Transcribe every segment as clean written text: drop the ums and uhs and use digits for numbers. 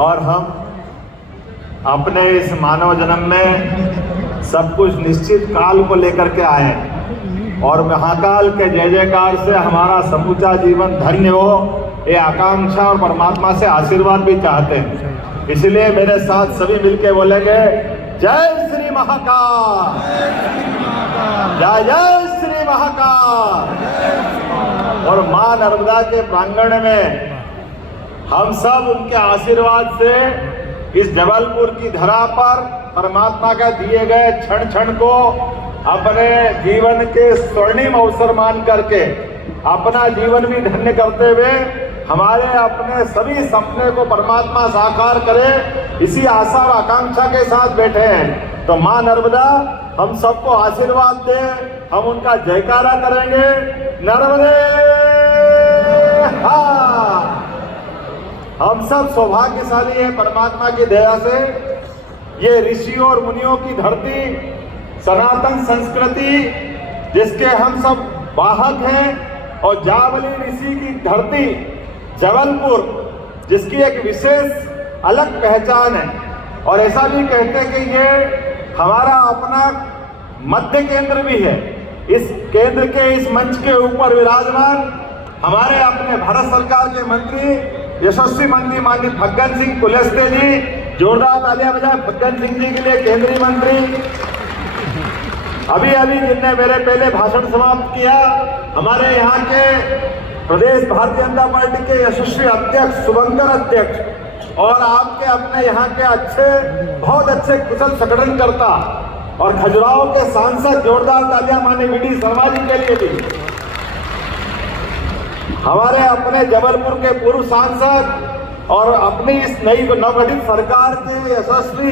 और हम अपने इस मानव जन्म में सब कुछ निश्चित काल को लेकर के आए हैं और महाकाल के जय जयकार से हमारा समूचा जीवन धन्य हो, ये आकांक्षा और परमात्मा से आशीर्वाद भी चाहते हैं। इसलिए मेरे साथ सभी मिलके बोलेंगे, जय श्री महाकाल, जय जय श्री महाकाल। और मां नर्मदा के प्रांगण में हम सब उनके आशीर्वाद से इस जबलपुर की धरा पर परमात्मा का दिए गए क्षण क्षण को अपने जीवन के स्वर्णिम अवसर मान करके अपना जीवन भी धन्य करते हुए हमारे अपने सभी सपने को परमात्मा साकार करे, इसी आशा और आकांक्षा के साथ बैठे हैं। तो मां नर्मदा हम सबको आशीर्वाद दे, हम उनका जयकारा करेंगे। नर्मदे हाँ। हम सब सौभाग्यशाली हैं परमात्मा की दया से। ये ऋषियों और मुनियों की धरती, सनातन संस्कृति जिसके हम सब वाहक हैं, और जावली ऋषि की धरती जबलपुर जिसकी एक विशेष अलग पहचान है। और ऐसा भी कहते हैं कि ये हमारा अपना मध्य केंद्र भी है। इस केंद्र के इस मंच के ऊपर विराजमान हमारे अपने भारत सरकार के मंत्री, यशस्वी मंत्री माननीय फग्गन सिंह कुलस्ते जी, जोरदार तालियां बजाएं फग्गन सिंह जी के लिए, केंद्रीय मंत्री। अभी जिनने मेरे पहले भाषण समाप्त किया, हमारे यहाँ के प्रदेश भारतीय जनता पार्टी के यशस्वी अध्यक्ष शुभंकर अध्यक्ष, और आपके अपने यहाँ के बहुत अच्छे कुशल संगठनकर्ता और खजुराहो के सांसद, जोरदार तालियां माननीय वीडी शर्मा जी के लिए भी। हमारे अपने जबलपुर के पूर्व सांसद और अपनी इस नई नवगठित सरकार के यशस्वी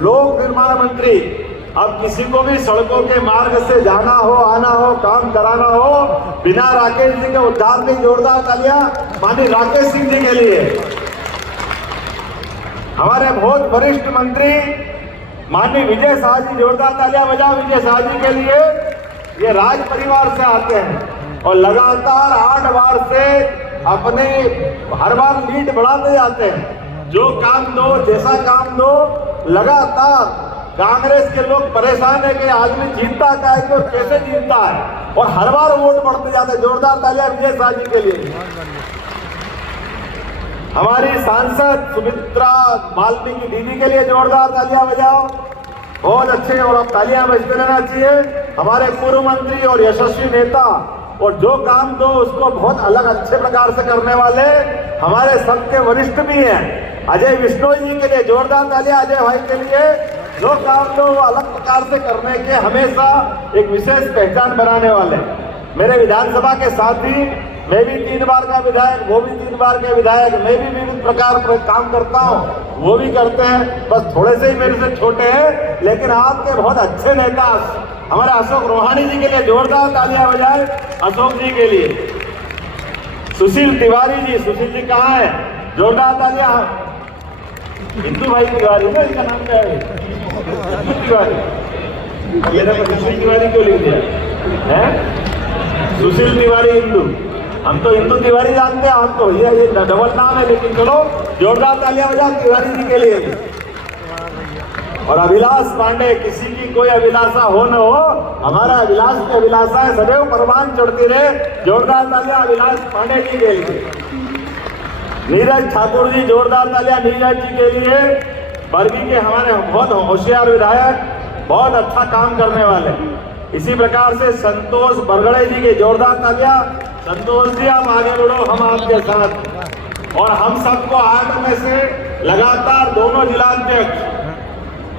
लोक निर्माण मंत्री। अब किसी को भी सड़कों के मार्ग से जाना हो, आना हो, काम कराना हो, बिना राकेश जी के उद्धार में जोरदार तालियां माननीय राकेश सिंह जी के लिए। हमारे बहुत वरिष्ठ मंत्री माननीय विजय शाह जी, जोरदार तालियां बजाओ विजय शाह जी के लिए। ये राज परिवार से आते हैं और लगातार 8 बार से अपने हर बार लीड बढ़ाते जाते हैं। जो काम दो, जैसा काम दो, लगातार कांग्रेस के लोग परेशान है कि आदमी जीतता क्या है और कैसे जीतता है, और हर बार वोट बढ़ते जाते हैं। जोरदार तालियां विजय शाह जी के लिए। हमारी सांसद सुमित्रा वाल्मीकि दीदी के लिए जोरदार तालियां बजाओ, बहुत अच्छे, और अब तालियां बजते रहना चाहिए। हमारे पूर्व मंत्री और यशस्वी नेता, और जो काम दो उसको बहुत अलग अच्छे प्रकार से करने वाले हमारे सबके वरिष्ठ भी हैं, अजय बिश्नोई जी के लिए जोरदार तालियां अजय भाई के लिए। जो काम दो वो अलग प्रकार से करने के हमेशा एक विशेष पहचान बनाने वाले। मेरे विधानसभा के साथी, मैं भी 3 बार का विधायक, वो भी 3 बार के विधायक, मैं भी विभिन्न प्रकार का काम करता हूँ, वो भी करते हैं, बस थोड़े से ही मेरे से छोटे हैं, लेकिन आपके बहुत अच्छे नेता हमारे अशोक रोहानी जी के लिए जोरदार तालियां बजाए, अशोक जी के लिए। सुशील तिवारी जी, सुशील जी कहाँ है, जोरदार तालियां। हिंदू भाई तिवारी ना, इसका नाम क्या है, तिवारी। मेरे पर सुशील तिवारी क्यों लिख दिया है? सुशील तिवारी हिंदू, हम तो हिंदू तिवारी जानते हैं, हम तो ये डबल नाम है, लेकिन चलो जोरदार तालियां बजा तिवारी जी के लिए। और अभिलाष पांडे, किसी की कोई अभिलाषा हो न हो, हमारा अभिलाष की अभिलाषा है सदैव परवान चढ़ती रहे, जोरदार तालियां अभिलाष पांडे जी के लिए। नीरज ठाकुर जी, जोरदार तालियां नीरज जी के लिए। बरगी के हमारे बहुत होशियार विधायक, बहुत अच्छा काम करने वाले। इसी प्रकार से संतोष बरगड़े जी के जोरदार तालियां। संतोष जी आप आगे बढ़ो, हम आपके साथ। और हम सबको 8 में से लगातार दोनों जिलाध्यक्ष,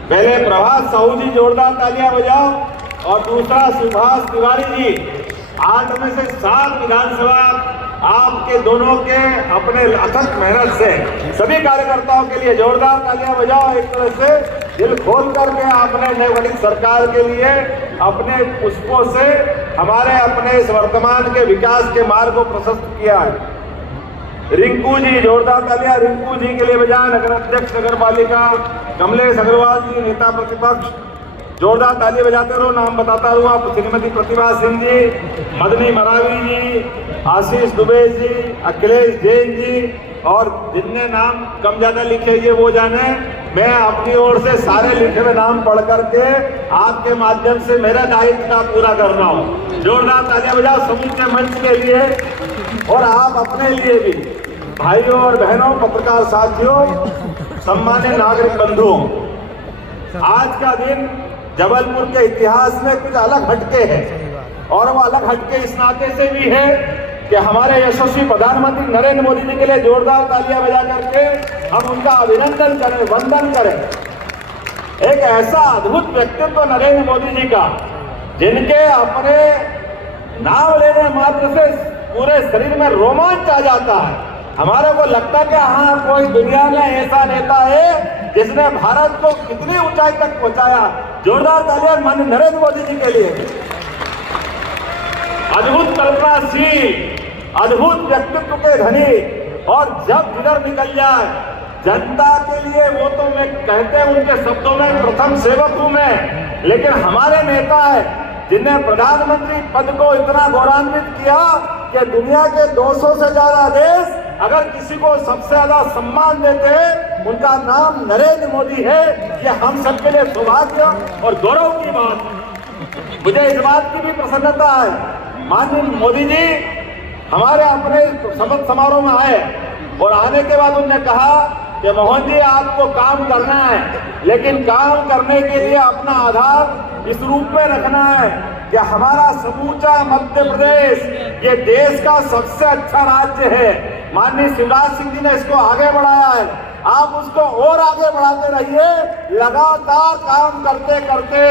पहले प्रभात साहू जी जोरदार तालियां बजाओ, और दूसरा सुभाष तिवारी जी, 8 में से 7 विधानसभा आपके दोनों के अपने अथक मेहनत से सभी कार्यकर्ताओं के लिए जोरदार तालियां बजाओ। एक तरह से दिल खोल करके आपने नवगठित सरकार के लिए अपने पुष्पों से हमारे अपने इस वर्तमान के विकास के मार्ग को प्रशस्त किया है। रिंकू जी, जोरदार तालियां रिंकू जी के लिए बजाएं। नगर अध्यक्ष नगर पालिका कमलेश अग्रवाल जी, नेता प्रतिपक्ष, जोरदार ताली बजाते रहो। नाम बताता रहूँ आप, श्रीमती प्रतिभा सिंह जी, मदनी मरावी जी, आशीष दुबे जी, अखिलेश जैन जी, और जिनने नाम कम ज्यादा लिखे ये वो जाने, मैं अपनी ओर से सारे लिखे हुए नाम पढ़ करके आपके माध्यम से मेरा दायित्व का पूरा कर रहा हूँ। जोरदार तालियां बजाओ समूचे मंच के लिए और आप अपने लिए भी। भाइयों और बहनों, पत्रकार साथियों, सम्मानित नागरिक बंधुओं, आज का दिन जबलपुर के इतिहास में कुछ अलग हटके है और वो अलग हटके इस नाते से भी है कि हमारे यशस्वी प्रधानमंत्री नरेंद्र मोदी जी के लिए जोरदार तालियां बजा करके हम उनका अभिनंदन करें, वंदन करें। एक ऐसा अद्भुत व्यक्तित्व नरेंद्र मोदी जी का, जिनके अपने नाम लेने मात्र से पूरे शरीर में रोमांच आ जाता है। हमारे को लगता है कि हाँ, कोई दुनिया में ऐसा नेता है जिसने भारत को कितनी ऊंचाई तक पहुंचाया। जोरदार तालियां माननीय नरेंद्र मोदी जी के लिए। अद्भुत कल्पनाशील, अद्भुत व्यक्तित्व के धनी, और जब जिधर निकल जाए जनता के लिए, वो तो मैं कहते हैं उनके शब्दों में प्रथम सेवक हूं मैं, लेकिन हमारे नेता है जिन्हें प्रधानमंत्री पद को इतना गौरवान्वित किया कि दुनिया के 200 से ज्यादा देश अगर किसी को सबसे ज्यादा सम्मान देते हैं, उनका नाम नरेंद्र मोदी है। ये हम सबके लिए सौभाग्य और गौरव की बात है। मुझे इस बात की भी प्रसन्नता है, माननीय मोदी जी हमारे अपने शपथ समारोह में आए और आने के बाद उन्होंने कहा कि मोहन जी, आपको काम करना है, लेकिन काम करने के लिए अपना आधार इस रूप में रखना है कि हमारा समूचा मध्य प्रदेश ये देश का सबसे अच्छा राज्य है। माननीय शिवराज सिंह जी ने इसको आगे बढ़ाया है, आप उसको और आगे बढ़ाते रहिए। लगातार काम करते करते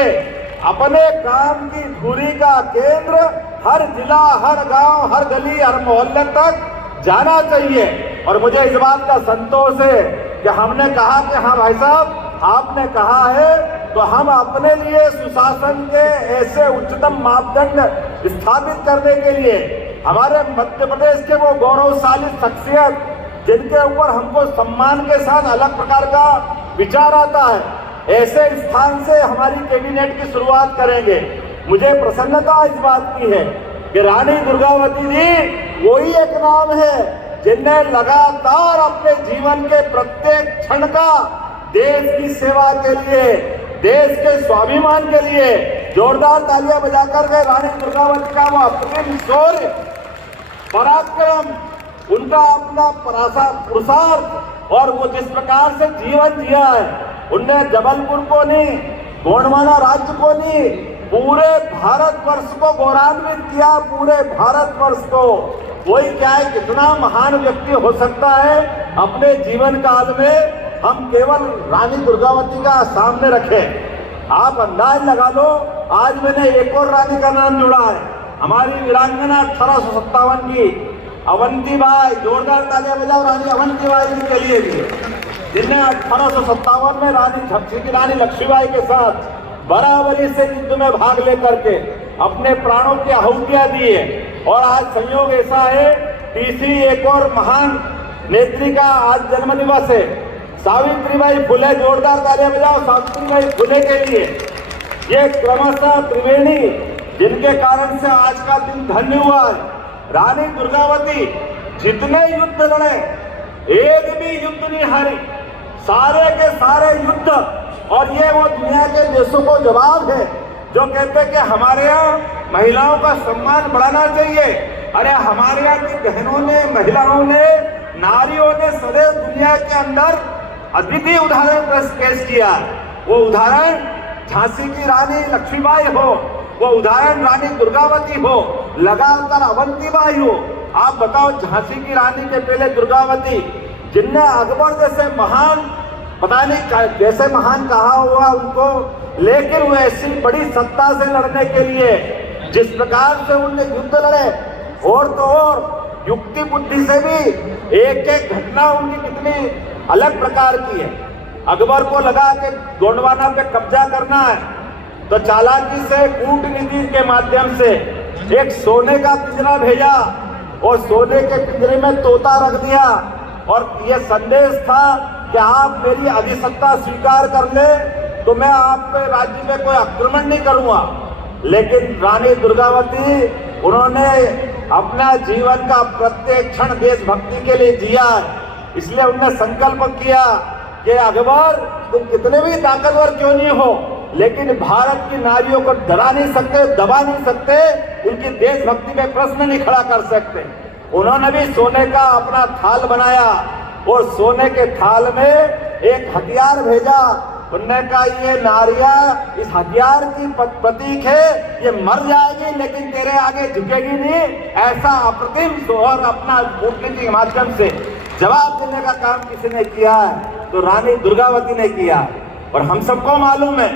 अपने काम की धुरी का केंद्र हर जिला, हर गांव, हर गली, हर मोहल्ले तक जाना चाहिए। और मुझे इस बात का संतोष है कि हमने कहा कि हाँ भाई साहब, आपने कहा है तो हम अपने लिए सुशासन के ऐसे उच्चतम मापदंड स्थापित करने के लिए हमारे मध्य प्रदेश के वो गौरवशाली शख्सियत जिनके ऊपर हमको सम्मान के साथ अलग प्रकार का विचार आता है, ऐसे स्थान से हमारी कैबिनेट की शुरुआत करेंगे। मुझे प्रसन्नता इस बात की है कि रानी दुर्गावती जी वही एक नाम है जिनने लगातार अपने जीवन के प्रत्येक क्षण का देश की सेवा के लिए, देश के स्वाभिमान के लिए जोरदार तालियां बजाकर के रानी दुर्गावती का वो अप्रतिम शौर्य, पराक्रम, उनका अपना पुरुषार्थ और वो जिस प्रकार से जीवन जिया है, उनने जबलपुर को नहीं, गोंडवाना राज्य को नहीं, पूरे भारतवर्ष को गौरवान्वित किया, पूरे भारतवर्ष को। वही क्या है, कितना महान व्यक्ति हो सकता है अपने जीवन काल में हम केवल रानी दुर्गावती का सामने रखें। आप अंदाज लगा लो, आज मैंने एक और रानी का नाम जोड़ा है, हमारी वीरांगना 1857 की अवंतीबाई। जोरदार तालियां बजाओ रानी अवंतीबाई जी के लिए भी, जिन्हें 1857 में रानी झांसी की रानी लक्ष्मीबाई के साथ बराबरी से युद्ध में भाग लेकर के अपने प्राणों की आहुतियां दी है। और आज संयोग ऐसा है, तीसरी एक और महान नेत्री का आज जन्म दिवस है, सावित्रीबाई फुले। जोरदार तालियां बजाओ सावित्रीबाई फुले के लिए। ये क्रमशः त्रिवेणी जिनके कारण से आज का दिन धन्य हुआ है। रानी दुर्गावती जितने युद्ध लड़े, एक भी युद्ध नहीं हारी, सारे के सारे युद्ध। और ये वो दुनिया के देशों को जवाब है जो कहते हैं कि हमारे यहाँ महिलाओं का सम्मान बढ़ाना चाहिए। अरे हमारे यहाँ की बहनों ने, महिलाओं ने, नारियों ने सदैव दुनिया के अंदर अद्वितीय उदाहरण पेश किया। वो उदाहरण झांसी की रानी लक्ष्मीबाई हो, वो उदाहरण रानी दुर्गावती हो, लगातार अवंतीबाई हो। आप बताओ, झांसी की रानी के पहले दुर्गावती, जिनने अकबर जैसे महान, पता नहीं जैसे महान कहा हुआ उनको, लेकिन वो ऐसी बड़ी सत्ता से लड़ने के लिए जिस प्रकार से उनने युद्ध लड़े, और तो और युक्ति बुद्धि से भी एक एक घटना उनकी कितनी अलग प्रकार की है। अकबर को लगा कि गोंडवाना पे कब्जा करना है, तो चालाकी से कूटनीति के माध्यम से एक सोने का पिंजरा भेजा और सोने के पिंजरे में तोता रख दिया, और यह संदेश था कि आप मेरी अधिसत्ता स्वीकार कर ले तो मैं आपके राज्य में कोई आक्रमण नहीं करूंगा। लेकिन रानी दुर्गावती, उन्होंने अपना जीवन का प्रत्येक क्षण देशभक्ति के लिए जिया। इसलिए उनने संकल्प किया कि अकबर तुम कितने भी ताकतवर क्यों नहीं हो, लेकिन भारत की नारियों को डरा नहीं सकते, दबा नहीं सकते, उनकी देशभक्ति पे प्रश्न नहीं खड़ा कर सकते। उन्होंने भी सोने का अपना थाल बनाया और सोने के थाल में एक हथियार भेजा। उन्होंने कहा ये नारियां इस हथियार की प्रतीक है, ये मर जाएगी लेकिन तेरे आगे झुकेगी नहीं। ऐसा अप्रतिम और अपना कूटनीति के माध्यम से जवाब देने का काम किसी ने किया है तो रानी दुर्गावती ने किया। और हम सबको मालूम है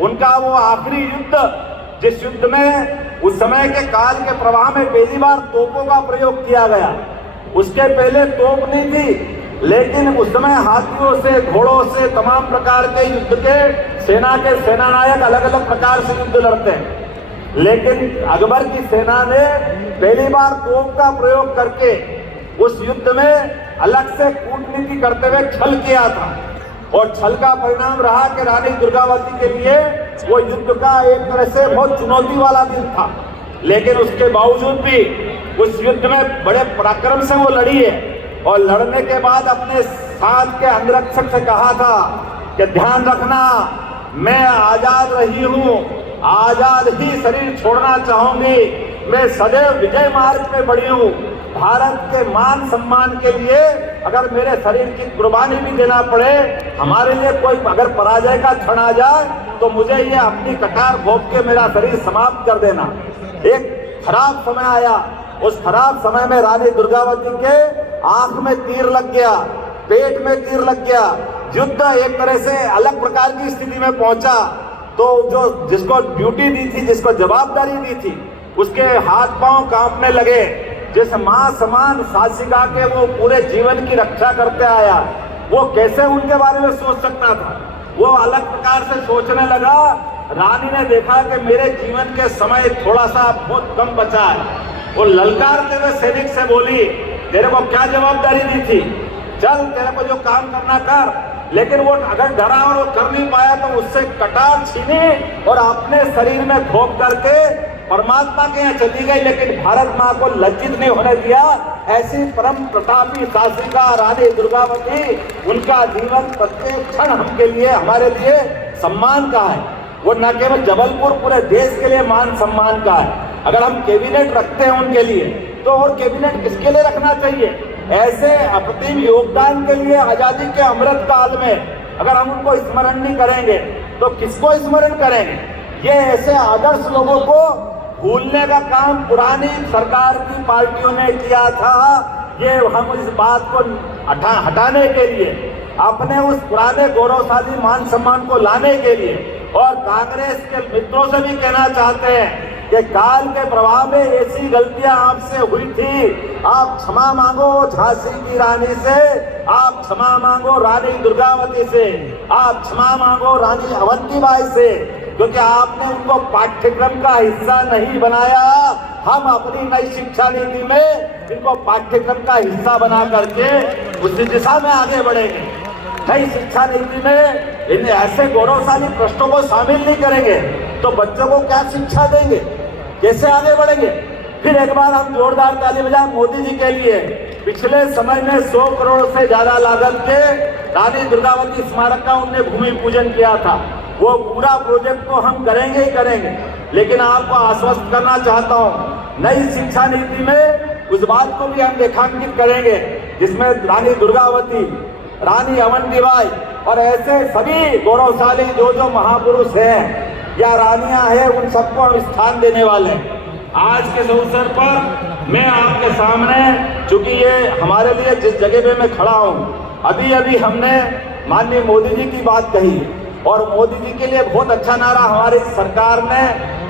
उनका वो आखिरी युद्ध, जिस युद्ध में उस समय के काल के प्रवाह में पहली बार तोपों का प्रयोग किया गया। उसके पहले तोप नहीं थी, लेकिन उस समय हाथियों से, घोड़ों से, तमाम प्रकार के युद्ध के सेना के सेनानायक अलग अलग प्रकार से युद्ध लड़ते हैं। लेकिन अकबर की सेना ने पहली बार तोप का प्रयोग करके उस युद्ध में अलग से कूटनीति करते हुए छल किया था। और छल का परिणाम रहा कि रानी दुर्गावती के लिए वो युद्ध का एक तरह से बहुत चुनौती वाला दिन था। लेकिन उसके बावजूद भी उस युद्ध में बड़े पराक्रम से वो लड़ी है। और लड़ने के बाद अपने साथ के अंगरक्षक से कहा था कि ध्यान रखना, मैं आजाद रही हूँ, आजाद ही शरीर छोड़ना चाहूंगी, मैं सदैव विजय मार्ग पे बढ़ी हूँ। भारत के मान सम्मान के लिए अगर मेरे शरीर की कुर्बानी भी देना पड़े, हमारे लिए कोई अगर पराजय का क्षण आ जाए तो मुझे ये अपनी कटार भोग के मेरा शरीर समाप्त कर देना। एक खराब समय आया, उस खराब समय में रानी दुर्गावती के आंख में तीर लग गया, पेट में तीर लग गया, युद्ध एक तरह से अलग प्रकार की स्थिति में पहुंचा। तो जो जिसको ड्यूटी दी थी, जिसको जवाबदारी दी थी, उसके हाथ पांव कांपने लगे। जिस मां समान शासिका के वो पूरे जीवन की रक्षा करते आया, वो कैसे उनके बारे में सोच सकता था? वो अलग प्रकार से सोचने लगा। रानी ने देखा कि मेरे जीवन के समय थोड़ा सा बहुत कम बचा है। वो ललकारते हुए सैनिक से बोली, तेरे को क्या जवाबदारी दी थी, चल तेरे को जो काम करना कर। लेकिन वो अगर डरा और वो कर नहीं पाया तो उससे कटार छीनी और अपने शरीर में घोंप करके परमात्मा के यहाँ चली गई। लेकिन भारत माँ को लज्जित नहीं होने दिया। ऐसी परम प्रतापी शासिका रानी दुर्गावती, उनका जीवन प्रत्येक क्षण हमके लिए, हमारे लिए सम्मान का है। वो न केवल जबलपुर, पूरे देश के लिए मान सम्मान का है। अगर हम कैबिनेट रखते हैं उनके लिए, तो और कैबिनेट किसके लिए रखना चाहिए? ऐसे अप्रतिम योगदान के लिए आजादी के अमृत काल में अगर हम उनको स्मरण नहीं करेंगे तो किसको स्मरण करेंगे? ये ऐसे आदर्श लोगों को भूलने का काम पुरानी सरकार की पार्टियों ने किया था। ये हम इस बात को हटाने के लिए, अपने उस पुराने गौरवशाली मान सम्मान को लाने के लिए, और कांग्रेस के मित्रों से भी कहना चाहते हैं कि काल के प्रभाव में ऐसी गलतियां आपसे हुई थी, आप क्षमा मांगो झांसी की रानी से, आप क्षमा मांगो रानी दुर्गावती से, आप क्षमा मांगो रानी अवंतीबाई से, क्योंकि आपने उनको पाठ्यक्रम का हिस्सा नहीं बनाया। हम अपनी नई शिक्षा नीति में इनको पाठ्यक्रम का हिस्सा बना करके उस दिशा में आगे बढ़ेंगे। नई शिक्षा नीति में इन ऐसे गौरवशाली प्रश्नों को शामिल नहीं करेंगे तो बच्चों को क्या शिक्षा देंगे, कैसे आगे बढ़ेंगे? फिर एक बार हम जोरदार ताली बजाएं मोदी जी के लिए। पिछले समय में 100 करोड़ से ज्यादा लागत के रानी दुर्गावती स्मारक का उनने भूमि पूजन किया था। वो पूरा प्रोजेक्ट तो हम करेंगे ही करेंगे, लेकिन आपको आश्वस्त करना चाहता हूँ, नई शिक्षा नीति में उस बात को भी हम रेखांकित करेंगे जिसमें रानी दुर्गावती, रानी अवंतीबाई और ऐसे सभी गौरवशाली जो महापुरुष हैं या रानियां हैं, उन सबको हम स्थान देने वाले हैं। आज के अवसर पर मैं आपके सामने, चूंकि ये हमारे लिए जिस जगह पे मैं खड़ा हूँ, अभी अभी हमने माननीय मोदी जी की बात कही, और मोदी जी के लिए बहुत अच्छा नारा हमारी सरकार ने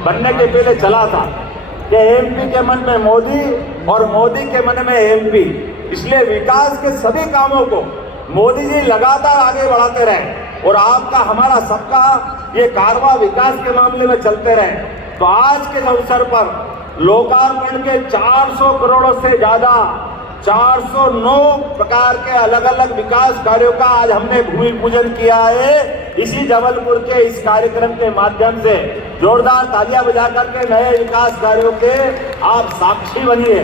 बनने के पहले चला था कि एमपी के मन में मोदी और मोदी के मन में एमपी। इसलिए विकास के सभी कामों को मोदी जी लगातार आगे बढ़ाते रहे और आपका, हमारा सबका ये कारवां विकास के मामले में चलते रहे। तो आज के अवसर पर लोकार्पण के 400 करोड़ से ज्यादा 409 प्रकार के अलग अलग विकास कार्यों का आज हमने भूमि पूजन किया है। इसी जबलपुर के इस कार्यक्रम के माध्यम से जोरदार तालियां बजा करके नए विकास कार्यों के आप साक्षी बनिए।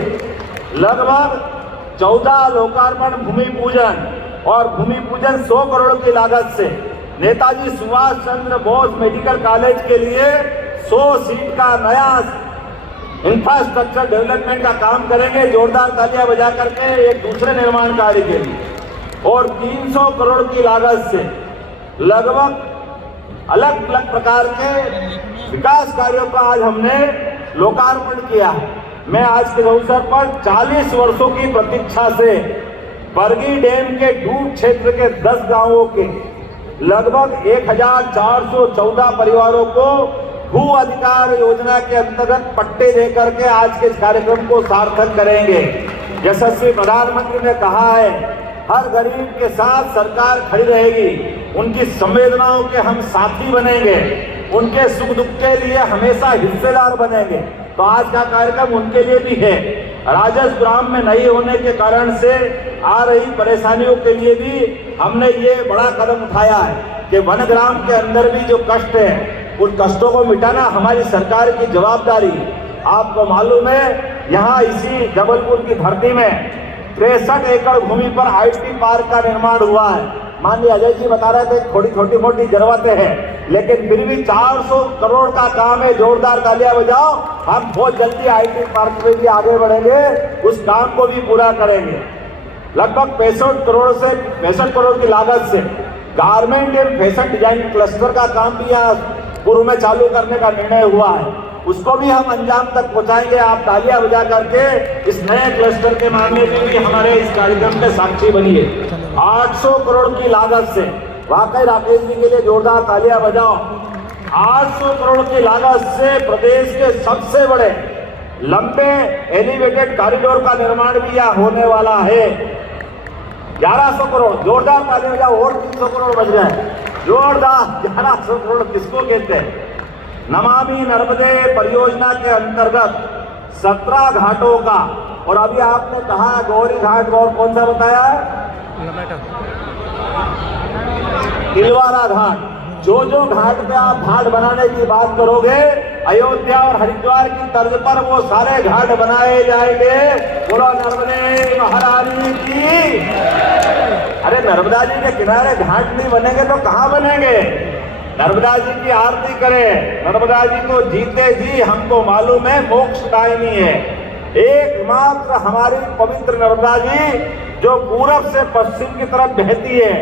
लगभग 14 लोकार्पण भूमि पूजन और भूमि पूजन 100 करोड़ की लागत से नेताजी सुभाष चंद्र बोस मेडिकल कॉलेज के लिए 100 सीट का नया इंफ्रास्ट्रक्चर डेवलपमेंट का काम करेंगे, जोरदार तालियां बजा करके एक दूसरे निर्माण कार्य के लिए। और 300 करोड़ की लागत से लगभग अलग अलग प्रकार के विकास कार्यों का आज हमने लोकार्पण किया है। मैं आज के अवसर पर 40 वर्षों की प्रतीक्षा से बरगी डैम के डूब क्षेत्र के 10 गांवों के लगभग 1414 परिवारों को भू अधिकार योजना के अंतर्गत पट्टे देकर के आज के इस कार्यक्रम को सार्थक करेंगे। यशस्वी प्रधानमंत्री ने कहा है, हर गरीब के साथ सरकार खड़ी रहेगी, उनकी संवेदनाओं के हम साथी बनेंगे, उनके सुख दुख के लिए हमेशा हिस्सेदार बनेंगे। तो आज का कार्यक्रम उनके लिए भी है। राजस्व ग्राम में नहीं होने के कारण से आ रही परेशानियों के लिए भी हमने ये बड़ा कदम उठाया है कि वन ग्राम के अंदर भी जो कष्ट है उन कष्टों को मिटाना हमारी सरकार की जवाबदारी। आपको मालूम है, यहाँ इसी जबलपुर की धरती में 63 एकड़ भूमि पर IT पार्क का निर्माण हुआ है। माननीय अजय जी बता रहे थे थोड़ी छोटी मोटी जरूरतें हैं, लेकिन फिर भी 400 करोड़ का काम है। जोरदार तालियां बजाओ। हम बहुत जल्दी IT पार्क में भी आगे बढ़ेंगे, उस काम को भी पूरा करेंगे। लगभग 65 करोड़ की लागत से गारमेंट एवं फैशन डिजाइन क्लस्टर का काम भी यहाँ पूर्व में चालू करने का निर्णय हुआ है, उसको भी हम अंजाम तक पहुंचाएंगे। आप तालियां बजा करके इस नए क्लस्टर के मामले में भी हमारे इस कार्यक्रम के साक्षी बनिए। 800 करोड़ की लागत से, वाकई राकेश जी के लिए जोरदार तालियां बजाओ। 800 करोड़ की लागत से प्रदेश के सबसे बड़े लंबे एलिवेटेड कॉरिडोर का निर्माण भी यहाँ होने वाला है। 1100 करोड़, जोरदार तालियां बजाओ। और 300 करोड़ बच गए, जोरदार। 1100 करोड़ किसको कहते हैं? नमामि नर्मदे परियोजना के अंतर्गत 17 घाटों का, और अभी आपने कहा गौरी घाट और कौन सा बताया है? तिलवारा घाट। जो घाट पे आप घाट बनाने की बात करोगे, अयोध्या और हरिद्वार की तर्ज पर वो सारे घाट बनाए जाएंगे। बोलो नर्मदे महारानी की। अरे नर्मदा जी के किनारे घाट नहीं बनेंगे तो कहाँ बनेंगे? नर्मदा जी की आरती करें। नर्मदा जी तो जीते जी, हमको मालूम है मोक्षदायिनी है। एकमात्र हमारी पवित्र नर्मदा जी जो पूरब से पश्चिम की तरफ बहती है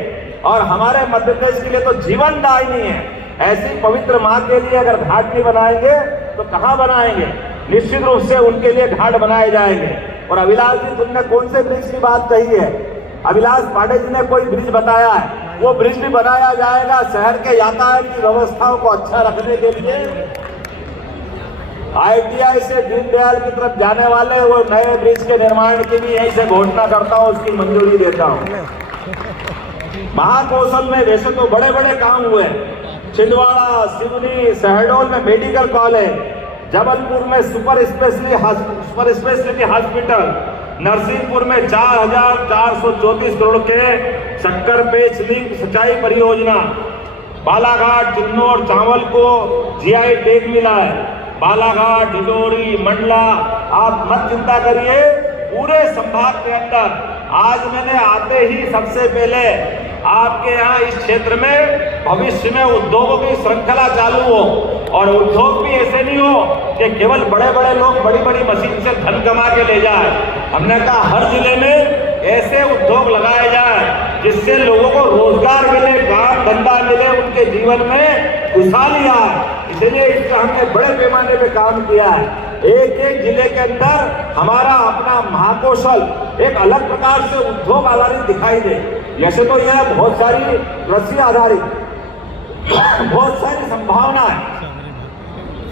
और हमारे मध्य प्रदेश के लिए तो जीवनदायिनी है। ऐसी पवित्र माँ के लिए अगर घाट नहीं बनाएंगे तो कहाँ बनाएंगे? निश्चित रूप से उनके लिए घाट बनाए जाएंगे। और अभिलाष जी, तुमने कौन से ब्रिज की बात कही है? अभिलाष पांडे जी ने कोई ब्रिज बताया है, वो ब्रिज भी बनाया जाएगा शहर के यातायात की व्यवस्थाओं को अच्छा रखने के लिए। ITI से दीनदयाल की तरफ जाने वाले वो नए ब्रिज के निर्माण की भी यहीं से घोषणा करता हूँ, उसकी मंजूरी देता हूँ। महाकौशल में वैसे तो बड़े बड़े काम हुए, छिंदवाड़ा, सिवनी, शहडोल में मेडिकल कॉलेज, जबलपुर में सुपर स्पेशलिटी हॉस्पिटल, नरसिंहपुर में 4434 करोड़ के शक्कर पेच लिंक सिंचाई परियोजना, बालाघाट, चिन्नौर, चावल को GI टैग मिला है। बालाघाट, डिडोरी, मंडला, आप मत चिंता करिए, पूरे संभाग के अंदर आज मैंने आते ही सबसे पहले आपके यहाँ इस क्षेत्र में भविष्य में उद्योगों की श्रृंखला चालू हो, और उद्योग भी ऐसे नहीं हो कि केवल बड़े बड़े लोग बड़ी बड़ी मशीन से धन कमा के ले जाए। हमने कहा हर जिले में ऐसे उद्योग लगाए जाए जिससे लोगों को रोजगार मिले, काम धंधा मिले, उनके जीवन में खुशहाली आए। इसलिए इसका हमने बड़े पैमाने पे काम किया है। एक एक जिले के अंदर हमारा अपना महाकौशल एक अलग प्रकार से उद्योग आधारित दिखाई दे। जैसे तो यह बहुत सारी कृषि आधारित बहुत सारी संभावना है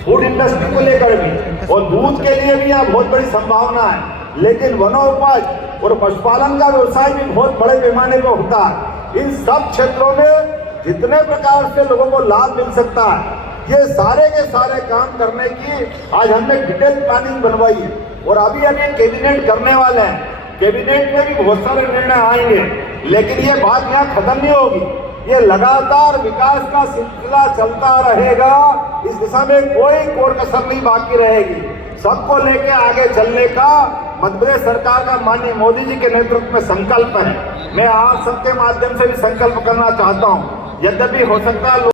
फूड इंडस्ट्री को लेकर भी, और दूध के लिए भी यहाँ बहुत बड़ी संभावना है। लेकिन वनोपज और पशुपालन का व्यवसाय भी बहुत बड़े पैमाने पर होता है। इन सब क्षेत्रों में जितने प्रकार से लोगों को लाभ मिल सकता है, ये सारे के सारे काम करने की आज हमने डिटेल प्लानिंग बनवाई है, और अभी कैबिनेट करने वाले हैं। कैबिनेट में भी बहुत सारे निर्णय आएंगे, लेकिन ये बात यहाँ खत्म नहीं होगी। ये लगातार विकास का सिलसिला चलता रहेगा। इस दिशा में कोई कोर कसर नहीं बाकी रहेगी। सबको लेके आगे चलने का मध्य प्रदेश सरकार का माननीय मोदी जी के नेतृत्व में संकल्प है। मैं आप सबके माध्यम से भी संकल्प करना चाहता हूं, यद्यपि हो सकता है